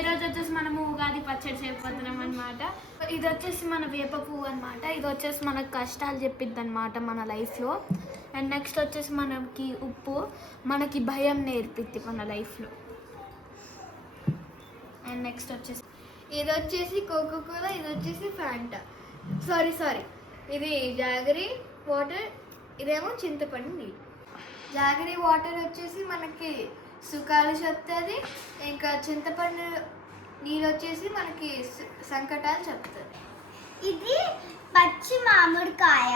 ఈరోజు వచ్చేసి మనము ఉగాది పచ్చడి చేయబోతున్నాం అనమాట. ఇది వచ్చేసి మన వేప పువ్వు అనమాట. ఇది వచ్చేసి మనకు కష్టాలు చెప్పిద్ది అనమాట మన లైఫ్లో. అండ్ నెక్స్ట్ వచ్చేసి మనకి ఉప్పు మనకి భయం నేర్పిద్ది మన లైఫ్లో. అండ్ నెక్స్ట్ వచ్చేసి ఇది వచ్చేసి కోకోకోలా, ఇది వచ్చేసి ఫ్యాంటా. సారీ ఇది జాగరీ వాటర్, ఇదేమో చింతపండు నీళ్ళు. జాగరీ వాటర్ వచ్చేసి మనకి సుఖాలు చెప్తుంది, ఇంకా చింతపండు నీళ్ళు వచ్చేసి మనకి సంకటాలు చెప్తుంది. ఇది పచ్చి మామిడికాయ,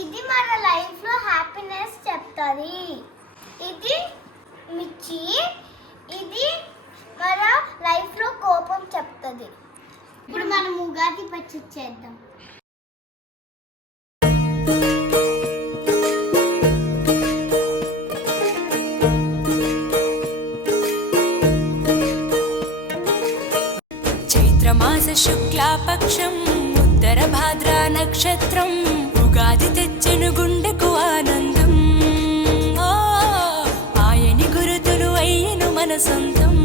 ఇది మన లైఫ్లో హ్యాపీనెస్ చెప్తుంది. ఇది మిర్చి, ఇది మన లైఫ్లో కోపం చెప్తుంది. ఇప్పుడు మనం ఉగాది పచ్చడి చేద్దాం. చైత్రమాస శుక్లాపక్షం ఉత్తర భాద్రా నక్షత్రం ఉగాది తెచ్చెను గుండెకు ఆనందం. ఆయని గురుతులు అయ్యను మన సొంతం.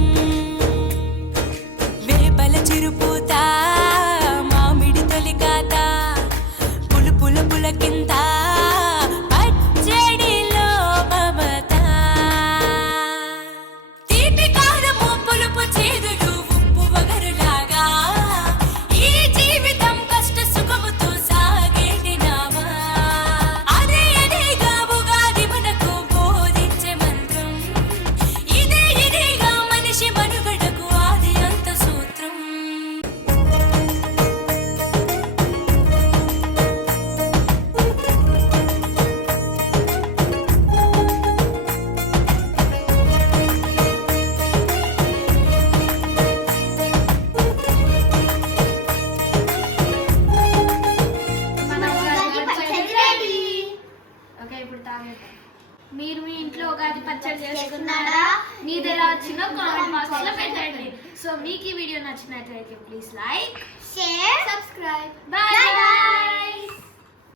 వేపల చిరుపూత మామిడి తొలికాత పులుపుల పులకింత పచ్చడిలో మమత. తీపి కారము పులుపు చేదులు ఉప్పు వగరులాగా ఈ జీవితం కష్ట సుఖముతో సాగేటి నావా. అదే అదేగా ఉగాది మనకు బోధించే మంత్రం. ఇదేగా మనిషి మనుగడకు ఆది అంత సూత్రం. మన ఉగాది పచ్చడి రెడీ. ఓకే, ఇప్పుడు తాగేద్దాం. మీరు మీ ఇంట్లో ఉగాది పచ్చడి చేసుకున్నారా? చేసుకున్నారా? మీది ఎలా వచ్చిందో కామెంట్ బాక్స్లో పెట్టండి. సో మీకు ఈ వీడియో నచ్చినట్లయితే please like, share, subscribe. Bye bye.